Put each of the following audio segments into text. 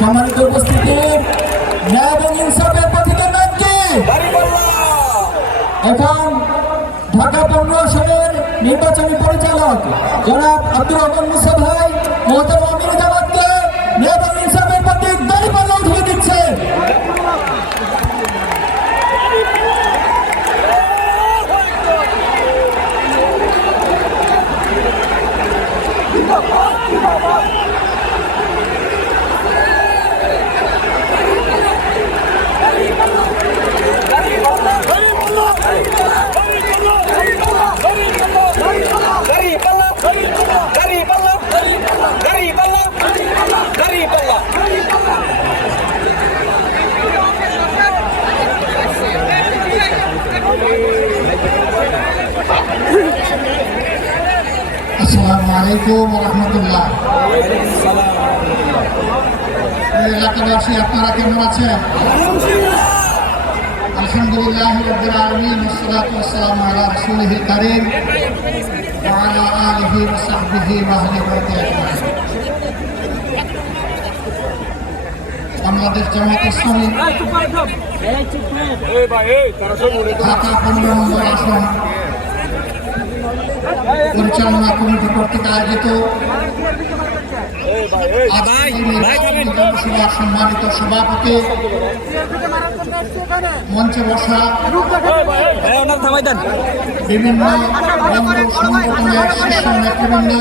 সম্মানিত উপস্থিতি, ন্যায় এবং ইনসাফের প্রতীক নাকি এখন ঢাকা 15 আসনের নির্বাচনী পরিচালক জনাব আব্দুর রহমান মুসা ভাই মোহতারাম আমির জামাতকে ন্যায় এবং ইনসাফের প্রতীক দাঁড়িপাল্লা উঠিয়ে দিচ্ছে। আসসালামু আলাইকুম ওয়া রাহমাতুল্লাহ। এলাকাবাসী আপনারা কেমন আছেন? আলহামদুলিল্লাহ রাব্বিল আলামিন, ওয়াসসালাতু ওয়াসসালামু আলা রাসূলিল কারীম ওয়া আলা আলিহি ওয়া সাহবিহি ওয়া আহলি বাইতিহি আজমাইন। বাংলাদেশ জামাত ইসলামী ঢাকা 15 নম্বর আসন পরিচালনা কমিটি কর্তৃক আয়োজিত সভার সম্মানিত সভাপতি, মঞ্চে বসা বিভিন্ন সংগঠনের শীর্ষ নেতৃবৃন্দ,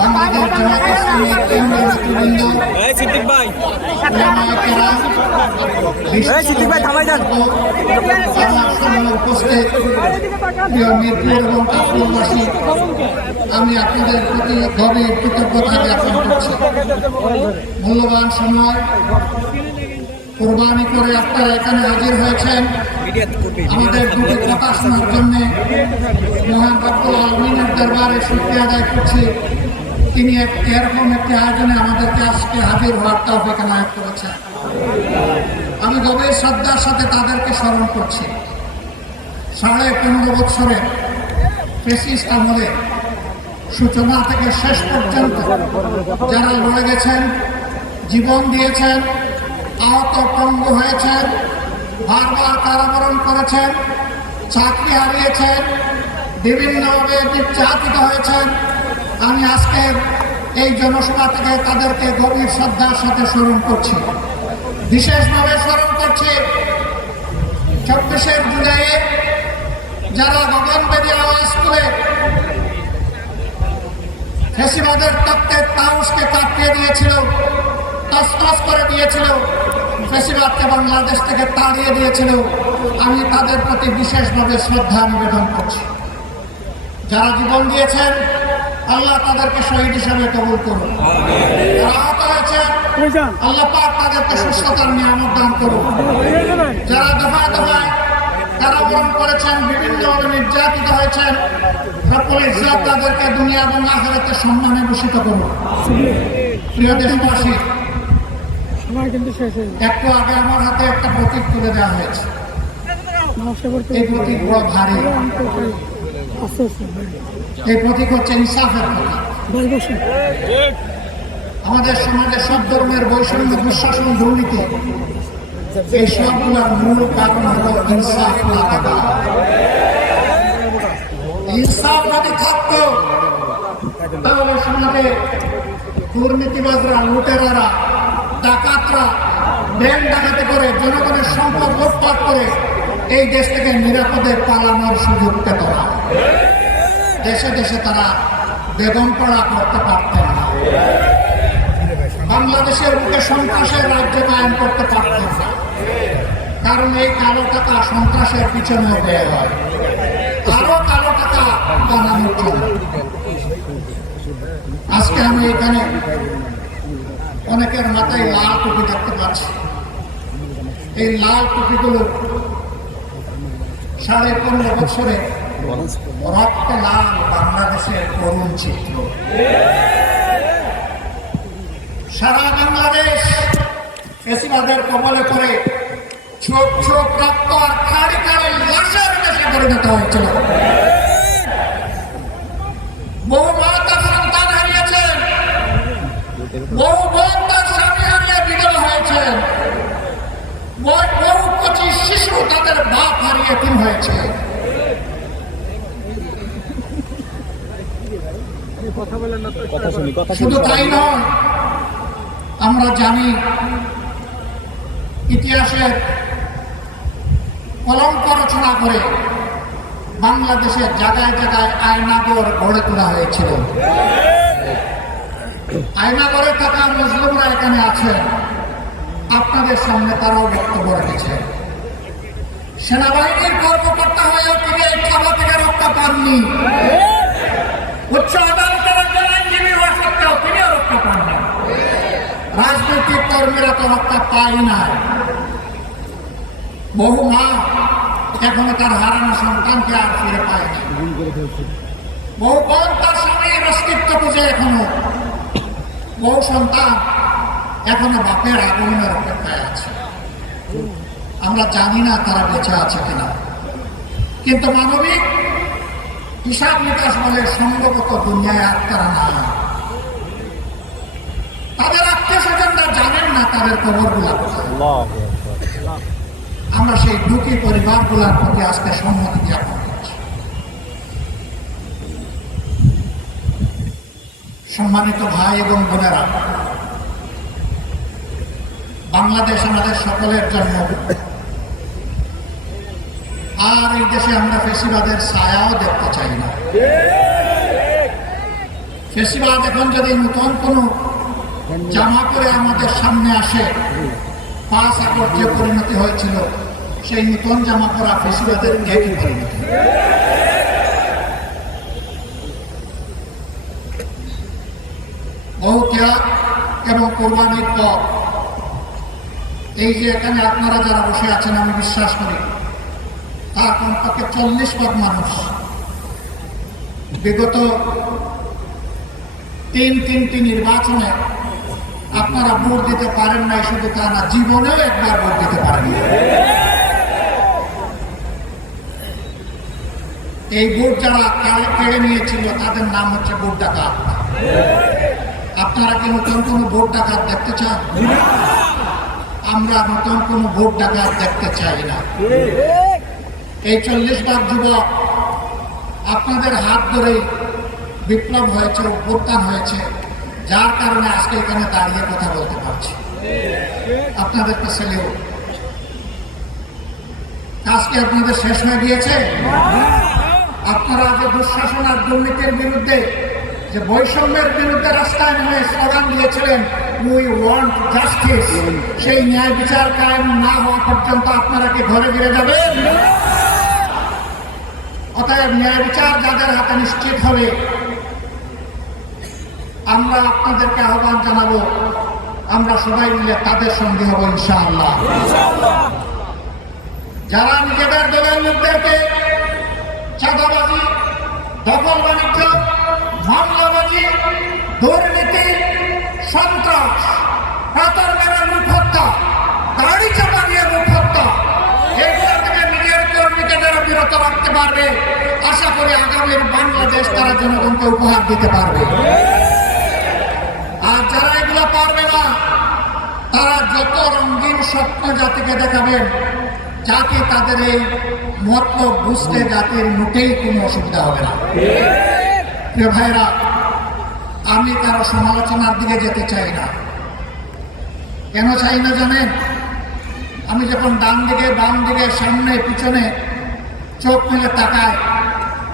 বাংলাদেশ জামাত ইসলামীর কেন্দ্রীয় নেতৃবৃন্দ, উপস্থিত প্রিয় মিরপুর এবং কাপুরবাসী, আমি আপনাদের প্রতি গভীর কৃতজ্ঞতা জ্ঞাপন করছি। মূল্যবান সময় কোরবানি করে আপনারা এখানে হাজির হয়েছেন আমাদের দুটি কথা শোনার জন্য। মহান রব্বুল আলামিনের দরবারে শুকরিয়া আদায় করছি, তিনি এরকম একটি আয়োজনে আমাদেরকে আজকে হাজির হওয়ার তৌফিক এনায়েত করেছেন। আমি গভীর শ্রদ্ধার সাথে তাদেরকে স্মরণ করছি। 15.5 বছরে ফ্যাসিস্ট আমলে সূচনা থেকে শেষ পর্যন্ত যারা লড়ে গেছেন, জীবন দিয়েছেন, আহত পঙ্গু হয়েছেন, বারবার কারাবরণ করেছেন, চাকরি হারিয়েছেন, বিভিন্নভাবে নির্যাতিত হয়েছেন, আমি আজকের এই জনসভা থেকে তাদেরকে গভীর শ্রদ্ধার সাথে স্মরণ করছি। বিশেষভাবে স্মরণ করছি 24 জুলাইয়ে যারা গগনভেদী আওয়াজ তুলে ফ্যাসিবাদের তত্ত্বের তাউসকে কাটিয়ে দিয়েছিল, তছনছ করে দিয়েছিল, ফ্যাসিবাদকে বাংলাদেশ থেকে তাড়িয়ে দিয়েছিল। আমি তাদের প্রতি বিশেষভাবে শ্রদ্ধা নিবেদন করছি। যারা জীবন দিয়েছেন, আল্লাহ তাদেরকে শহীদ হিসাবে কবুল করুন। যারা আহত হয়েছেন, আল্লাহ পাক তাদেরকে সুস্থতার নিয়ামত দান করুন। যারা দফায় দফায় কারাবরণ করেছেন, বিভিন্নভাবে নির্যাতিত হয়েছেন, রব্বুল ইজ্জত তাদেরকে দুনিয়া এবং আখিরাতে সম্মানে ভূষিত করুন। প্রিয় দেশবাসী, একটু আগে আমার হাতে একটা প্রতীক তুলে দেওয়া হয়েছে। এই প্রতীক বড় ভারী। এই প্রতীক হচ্ছে ইনসাফের প্রতীক। আমাদের সমাজে সব ধরনের বৈষম্য, দুঃশাসন, দুর্নীতি, এই সবগুলোর মূল কারণ হল ইনসাফ না থাকা। ইনসাফ যদি থাকতো তাহলে সমাজে দুর্নীতিবাজরা, লুটেরারা, ডাকাতরা ব্যাংক ডাকাতি করে জনগণের সম্পদ লুটপাট করে এই দেশ থেকে নিরাপদে পালানোর সুযোগ পেত না। দেশে দেশে তারা বেগমপড়া করতে পারতেন না। বাংলাদেশের বুকে সন্ত্রাসের রাজ্য কায়েম করতে পারতেন না, কারণ এই কালো টাকা সন্ত্রাসের পিছনে ব্যয় হয়, আরো কালো টাকা বানানোর জন্য। আজকে আমি এখানে অনেকের মাথায় লাল টুপি দেখতে পাচ্ছি। এই লাল টুপিগুলো 15.5 বছরে রক্তে লাল বাংলাদেশের করুণ চিত্র। সারা বাংলাদেশ ফ্যাসিবাদের কবলে পড়ে ছোপ ছোপ রক্ত আর খাড়ি খাড়ি লাশের দেশে পরিণত হয়েছিল। বহু মা তার সন্তান হারিয়েছেন, বহু বোন তার শুধু তাই নয়, আমরা জানি ইতিহাসের কলঙ্ক রচনা করে বাংলাদেশের জায়গায় জায়গায় আয়নাগর গড়ে তোলা হয়েছিল। আয়নাগরে থাকা মুসলিমরা এখানে আছেন, আপনাদের সামনে তারাও বক্তব্য রেখেছে। সেনাবাহিনীর কর্মকর্তা হয়েও তিনি এই খাবার থেকে রক্ষা পাননি। উচ্চ আদালতের একজন আইনজীবী হওয়া সত্ত্বেও তিনিও রক্ষা পাননি। রাজনৈতিক কর্মীরা তো রক্ষা পাই নাই। বহু মা এখনো তার হারানো সন্তানকে আর ফিরে পায়নি। বহু বোন তার স্বামীর অস্তিত্ব খুঁজে এখনো, বহু সন্তান এখনো বাপের আগমনের অপেক্ষায় আছে। আমরা জানি না তারা বেঁচে আছে কিনা, কিন্তু মানবিক হিসাব নিকাশ বলে সম্ভবত দুনিয়ায় আর তারা না। তাদের আত্মীয় স্বজনরা জানেন না তাদের খবরগুলা কোথায়। আমরা সেই দুঃখী পরিবারগুলোর প্রতি আজকে সম্মতি জ্ঞাপন করছি। সম্মানিত ভাই এবং বোনেরা, বাংলাদেশ আমাদের সকলের জন্মভূমি। আর এই দেশে আমরা ফেসিবাদের ছায়াও দেখতে চাই না। ফেসিবাদ এখন যদি নতুন কোনো জামা করে আমাদের সামনে আসে, 5 আগস্ট যে পরিণতি হয়েছিল সেই নতুন জামা পরা ফেসিবাদের একই পরিণতি। বহু ত্যাগ এবং কোরবানির পর এই যে এখানে আপনারা যারা বসে আছেন, আমি বিশ্বাস করি তার কমপক্ষে 40 ভাগ মানুষ বিগত 3টি নির্বাচনে আপনারা ভোট দিতে পারেন নাই। শুধু তা না, জীবনেও একবার ভোট দিতে পারেন না। এই ভোট যারা কেড়ে নিয়েছিল তাদের নাম হচ্ছে ভোট ডাকাত। আপনারা কি নতুন কোনো ভোট ডাকাত দেখতে চান? আমরা নতুন কোনো ভোট ডাকাত দেখতে চাই না। এই 40 ভাগ যুবক আপনাদের হাত ধরে বিপ্লব হয়েছে, অভ্যুত্থান হয়েছে, যার কারণে আজকে এখানে দাঁড়িয়ে কথা বলতে পারছি। আপনাদেরকে সেলিউট। আজকে আপনাদের শেষ হয়ে গিয়েছে। আপনারা যে দুঃশাসন আর দুর্নীতির বিরুদ্ধে, যে বৈষম্যের বিরুদ্ধে রাস্তায় নেমে স্লোগান দিয়েছিলেন, উই ওয়ান্ট জাস্টিস, সেই ন্যায় বিচার কায়েম না হওয়া পর্যন্ত আপনারা কি ঘরে ফিরে যাবেন? অতএব ন্যায় বিচার যাদের হাতে নিশ্চিত হবে, আমরা আপনাদেরকে আহ্বান জানাবো, আমরা সবাই মিলে তাদের সঙ্গে হব ইনশাআল্লাহ। যারা নিজেদের দলের লোকদেরকে চাঁদাবাজি, দখল বাণিজ্য, মামলাবাজি, দুর্নীতি, সন্ত্রাস, পাথর মেরে মুখ হত্যা, গাড়ি চাপা দিয়ে মুখ হত্যা, এগুলো থেকে নিজের কর্মীকে যারা বিরত রাখতে পারবে, আশা করি আগামীর বাংলাদেশ তারা জনগণকে উপহার দিতে পারবে। আর যারা এগুলো পারবে না, তারা যত রঙিন স্বপ্ন জাতিকে দেখাবেন, জাতি তাদের এই মতলব বুঝতে জাতির মোটেই কোনো অসুবিধা হবে না। প্রিয় ভাইরা, আমি কারো সমালোচনার দিকে যেতে চাই না। কেন চাই না জানেন? আমি যখন ডান দিকে, বাম দিকে, সামনে, পিছনে চোখ মেলে তাকাই,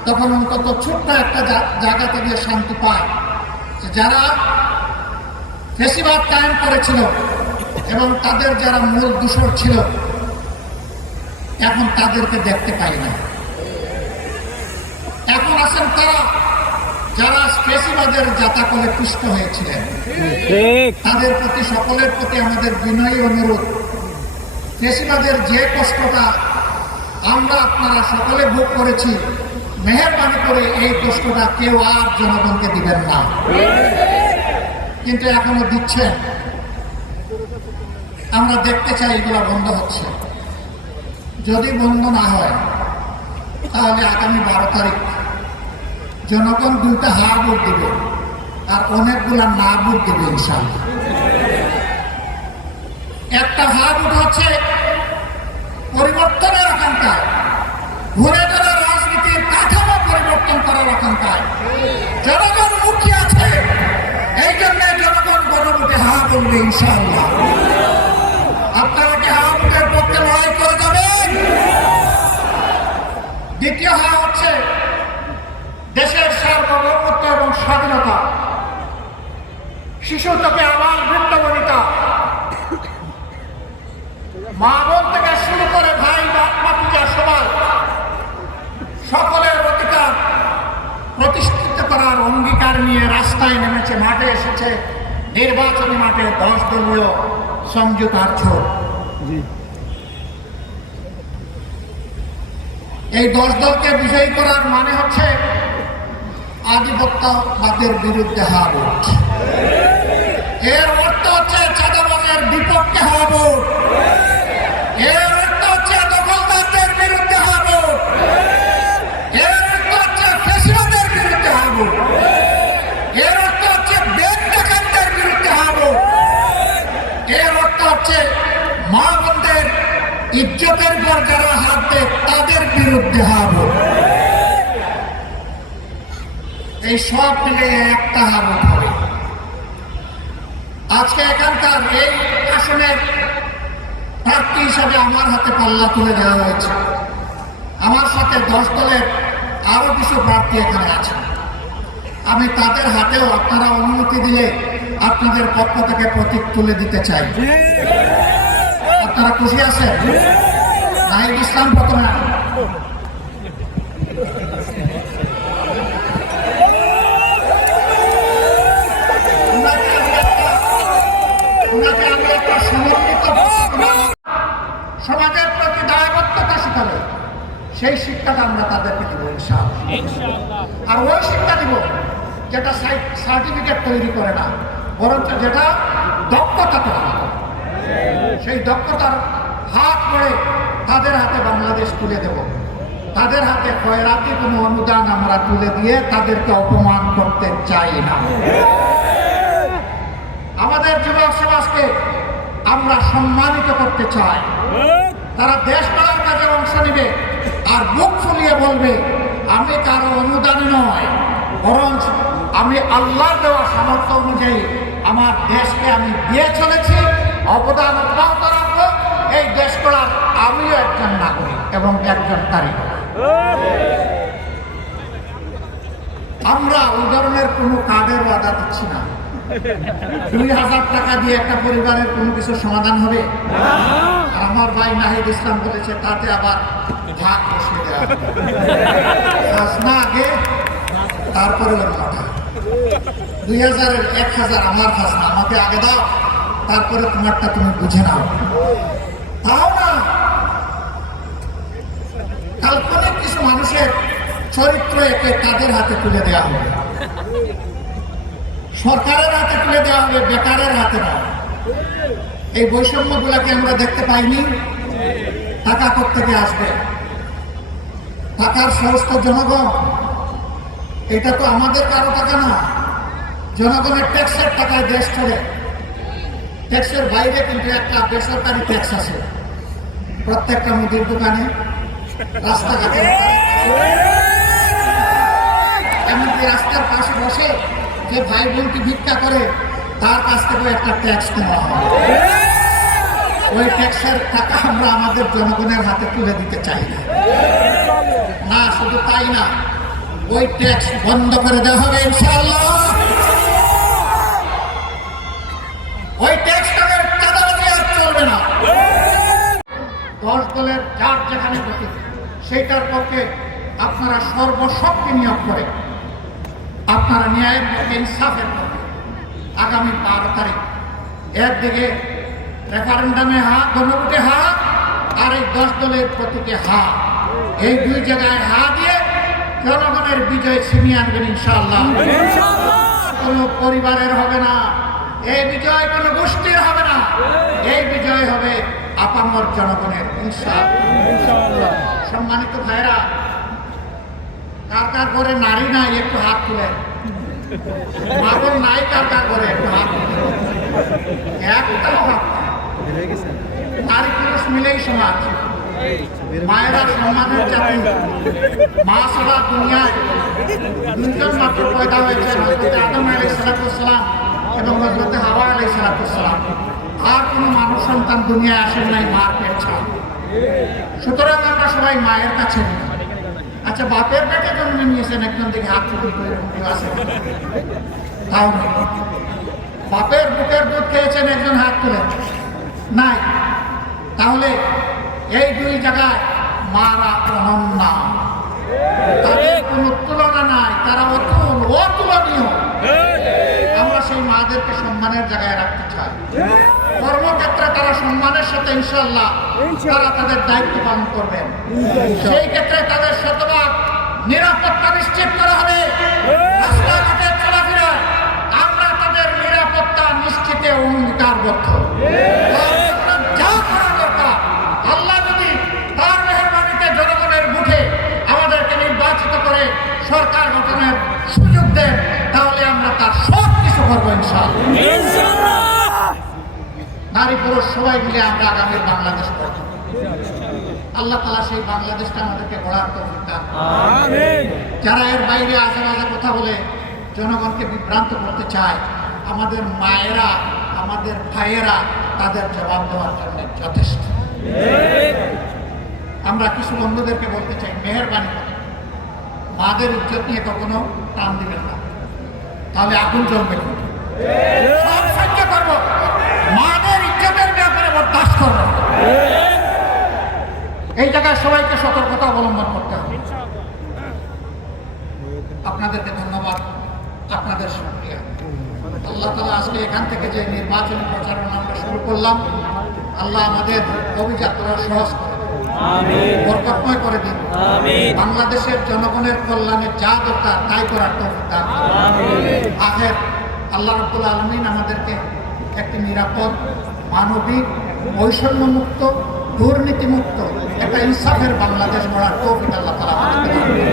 তখন অন্তত ছোট্ট একটা জায়গা থেকে শান্তি পায়। যারা ফেসিবাদ কায়েম করেছিল এবং তাদের যারা মূল দূষর ছিল, এখন তাদেরকে দেখতে পাই না। এখন আছেন তারা যারা ফেসিবাদের জাতাকলে পিষ্ট হয়েছিলেন। তাদের প্রতি, সকলের প্রতি আমাদের বিনয়ী অনুরোধ, ফেসিবাদের যে কষ্টটা আমরা আপনারা সকলে ভোগ করেছি, মেহেরবানি করে এই কষ্টটা কেউ আর জনগণকে দিবেন না। কিন্তু এখনো দিচ্ছেন। আমরা দেখতে চাই এগুলো বন্ধ হচ্ছে। যদি বন্ধ না হয়, তাহলে আগামী 12 তারিখ জনগণ 2টা হ্যাঁ ভোট দেবে আর অনেকগুলা না ভোট দেবে ইনশাআল্লাহ। একটা হ্যাঁ ভোট হচ্ছে পরিবর্তনের আকাঙ্ক্ষায়, ঘুরে ধরে রাজনীতির কাঠামো পরিবর্তন করার আকাঙ্ক্ষায়, জনগণ মুখিয়া করবে ইনশাআল্লাহ। আপনারা কি হা ভোটের পক্ষে লড়াই করে যাবেন? দ্বিতীয় হা হচ্ছে দেশের সার্বভৌমত্ব এবং স্বাধীনতা। শিশু থেকে আবার বৃদ্ধ বনিতা, মা বোন থেকে শুরু করে ভাই ভাতিজা সবাই সকলের অধিকার প্রতিষ্ঠিত করার অঙ্গীকার নিয়ে রাস্তায় নেমেছে, মাঠে এসেছে নির্বাচনী মাঠে 10 দলীয় সমঝোতার ঝোট। এই 10 দলকে বিজয়ী করার মানে হচ্ছে আধিপত্যবাদের বিরুদ্ধে হা ভোট। এর অর্থ হচ্ছে চাঁদাবাজের বিপক্ষে হা ভোট। এর অর্থ হচ্ছে দখলদারদের বিরুদ্ধে হা ভোট। এর অর্থ হচ্ছে ফ্যাসিবাদের বিরুদ্ধে হা ভোট। এর অর্থ হচ্ছে ব্যাংক ডাকাতদের বিরুদ্ধে হা ভোট। এর অর্থ হচ্ছে মা বোনদের ইজ্জতের পর যারা হাত দেয় তাদের বিরুদ্ধে হা ভোট। এই সব মিলে একটা হা ভোট হবে। আজকে এখানকার এই আসনের প্রার্থী হিসাবে আমার হাতে পাল্লা তুলে দেওয়া হয়েছে। আমার সাথে 10 দলের আরো কিছু প্রার্থী এখানে আছে। আমি তাদের হাতেও আপনারা অনুমতি দিলে আপনাদের পক্ষ থেকে প্রতীক তুলে দিতে চাই। আপনারা খুশি আছেন? নাহিদ ইসলাম প্রথমে। সমাজের প্রতি দায়বদ্ধতা শিখাবে, সেই শিক্ষাটা আমরা তাদেরকে দিব ইনশাআল্লাহ। আর ওই শিক্ষা দিব যেটা সার্টিফিকেট তৈরি করে না, বরঞ্চ যেটা দক্ষতা তৈরি করে। সেই দক্ষতার হাত করে তাদের হাতে বাংলাদেশ তুলে দেব। তাদের হাতে খয়রাতি কোনো অনুদান আমরা তুলে দিয়ে তাদেরকে অপমান করতে চাই না। আমাদের যুবক সমাজকে আমরা সম্মানিত করতে চাই। তারা দেশ গড়ার কাজে অংশ নিবে আর বুক ফুলিয়ে বলবে, আমি কারো অনুদানে নয়, বরঞ্চ আমি আল্লাহর দেওয়া সামর্থ্য অনুযায়ী আমার দেশকে আমি দিয়ে চলেছি, অবদান অব্যাহত রাখবো। এই দেশ গড়ার আমিও একজন নাগরিক এবং একজন কারিগর। আমরা ওই ধরনের কোনো কার্ডের ওয়াদা দিচ্ছি না। 2000 টাকা দিয়ে একটা পরিবারের কোনো কিছু সমাধান হবে? আর আমার ভাই নাহিদ ইসলাম বলেছে তাতে আবার ভাগ বসিয়ে দেওয়া হবে। খাজনা আগে, তারপরে অন্যটা। 2000-এর 1000 আমার খাজনা, আমাকে আগে দাও, তারপরে তোমারটা তুমি বুঝে নাও। তাও না, কাল্পনিক কিছু মানুষের চরিত্র একে তাদের হাতে তুলে দেওয়া হবে, সরকারের হাতে তুলে দেওয়া হবে, বেকারের হাতে না। এই বৈষম্যগুলাকে আমরা দেখতে পাইনি। টাকা কোত্থেকে আসবে? টাকার সোর্স তো জনগণ। এটা তো আমাদের কারো টাকা না, জনগণের ট্যাক্সের টাকায় দেশ চলে। ট্যাক্সের বাইরে কিন্তু একটা বেসরকারি ট্যাক্স আছে প্রত্যেকটা মুদির দোকানে, রাস্তাঘাটে, এমনকি রাস্তার পাশে বসে যে ভাই বোনটি ভিক্ষা করে তার কাছ থেকে একটা ট্যাক্স দেওয়া হয়। ওই ট্যাক্সের টাকা আমরা আমাদের জনগণের হাতে তুলে দিতে চাই না। না, শুধু তাই না, ওই ট্যাক্স বন্ধ করে দেওয়া হবে ইনশাআল্লাহ। ওই ট্যাক্স টাকার চাঁদাবাজি আর চলবে না। 10 দলের যার যেখানে বসে সেইটার পক্ষে আপনারা সর্বশক্তি নিয়োগ করে আপনারা ন্যায়ের পক্ষে, ইনসাফের পক্ষে আগামী 12 তারিখ একদিকে রেফারেন্ডামে হা, গণভোটে হা, আর এই 10 দলের প্রতীকে হা, এই 2 জায়গায় হা দিয়ে জনগণের বিজয় ছিনিয়ে আনবেন ইনশাআল্লাহ। কোনো পরিবারের হবে না, এই বিজয় কোনো গোষ্ঠীর হবে না, এই বিজয় হবে আপামর জনগণের ইনশাআল্লাহ। সম্মানিত ভাইরা, কার কার করে নারী নাই একটু হাত তুলেন, মাগন নাই কার কার করে একটু হাত তুলেন। একটাও হাত, নারী পুরুষ মিলেই সমাজ। মায়েরা সম্মানের জাতি। মা ছাড়া দুনিয়ায় 2জন মাত্র পয়দা হয়েছে, হযরত আদম আলাইহিস সালাম এবং হযরতে হাওয়া আলাইহিস সালাম আর কোনো মানব সন্তান দুনিয়ায় আসেন নাই মার পেট ছাড়া। সুতরাং আমরা সবাই মায়ের কাছে নিই। আচ্ছা, বাপের পেটে জন্ম নিয়েছেন একজন দিকে হাত চুরি করে আছে, তাও নেই। বাপের বুকের দুধ খেয়েছেন একজন হাত তুলে নাই, তাহলে এই দুই জায়গায় মারা অনন্যা, তাদের কোনো তুলনা নাই, তারা অতুলনীয়। আমরা সেই মাদেরকে সম্মানের জায়গায় রাখতে চাই। কর্মক্ষেত্রে তারা সম্মানের সাথে ইনশাআল্লাহ তারা তাদের দায়িত্ব পালন করবেন। সেই ক্ষেত্রে তাদের শতভাগ নিরাপত্তা নিশ্চিত করা হবে। রাস্তাঘাটে চলাফেরায় আমরা তাদের নিরাপত্তা নিশ্চিতে অঙ্গীকারবদ্ধ। যা করা দরকার, আল্লাহ যদি তার মেহেরবানিতে জনগণের মুখে আমাদেরকে নির্বাচিত করে সরকার গঠনের সুযোগ দেন, তাহলে আমরা তার সব কিছু করবো ইনশাআল্লাহ। নারী পুরুষ সবাই মিলে আমরা আগামীর বাংলাদেশ গড়ব। আল্লাহ তাআলা সেই বাংলাদেশটা আমাদেরকে গড়ার তৌফিক দান করুন। যারা এর বাইরে আজে বাজে কথা বলে জনগণকে বিভ্রান্ত করতে চায়, আমাদের মায়েরা, আমাদের ভাইয়েরা তাদের জবাব দেওয়ার জন্য যথেষ্ট। আমরা কিছু বন্ধুদেরকে বলতে চাই, মেহেরবানি করে মাদের ইজ্জত নিয়ে কখনো টান দিবেন না, তাহলে আগুন জ্বলবে। কিন্তু সব সহ্য করবো, মাদের ইজ্জতের ব্যাপারে বরদাস্ত করবো। এই জায়গায় সবাইকে সতর্কতা অবলম্বন করতে হবে। আপনাদেরকে ধন্যবাদ, আপনাদের শুকরিয়া। আল্লাহ তাআলা আজকে এখান থেকে যে নির্বাচনী প্রচারণা আমরা শুরু করলাম, আল্লাহ আমাদের অভিযাত্রা সহজ করে দিন, বরকতময় করে দিন। বাংলাদেশের জনগণের কল্যাণে যা দরকার তাই করার তৌফিক দান করুন। আখের আল্লাহ রাব্বুল আলামিন আমাদেরকে একটি নিরাপদ, মানবিক, বৈষম্যমুক্ত, দুর্নীতিমুক্ত একটা ইনসাফের বাংলাদেশ গড়ার তৌফিক আল্লাহ তাআলা আমাদেরকে দান করুন।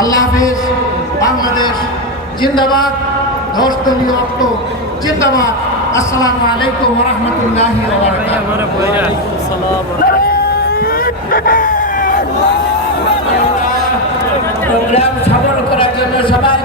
আল্লাহ হাফেজ। বাংলাদেশ জিন্দাবাদ। 10 দলীয় ঐক্য জিন্দাবাদ। আসসালামু আলাইকুম ওয়া রাহমাতুল্লাহি ওয়া বারাকাতুহু। প্রোগ্রাম সফল করার জন্য সবাই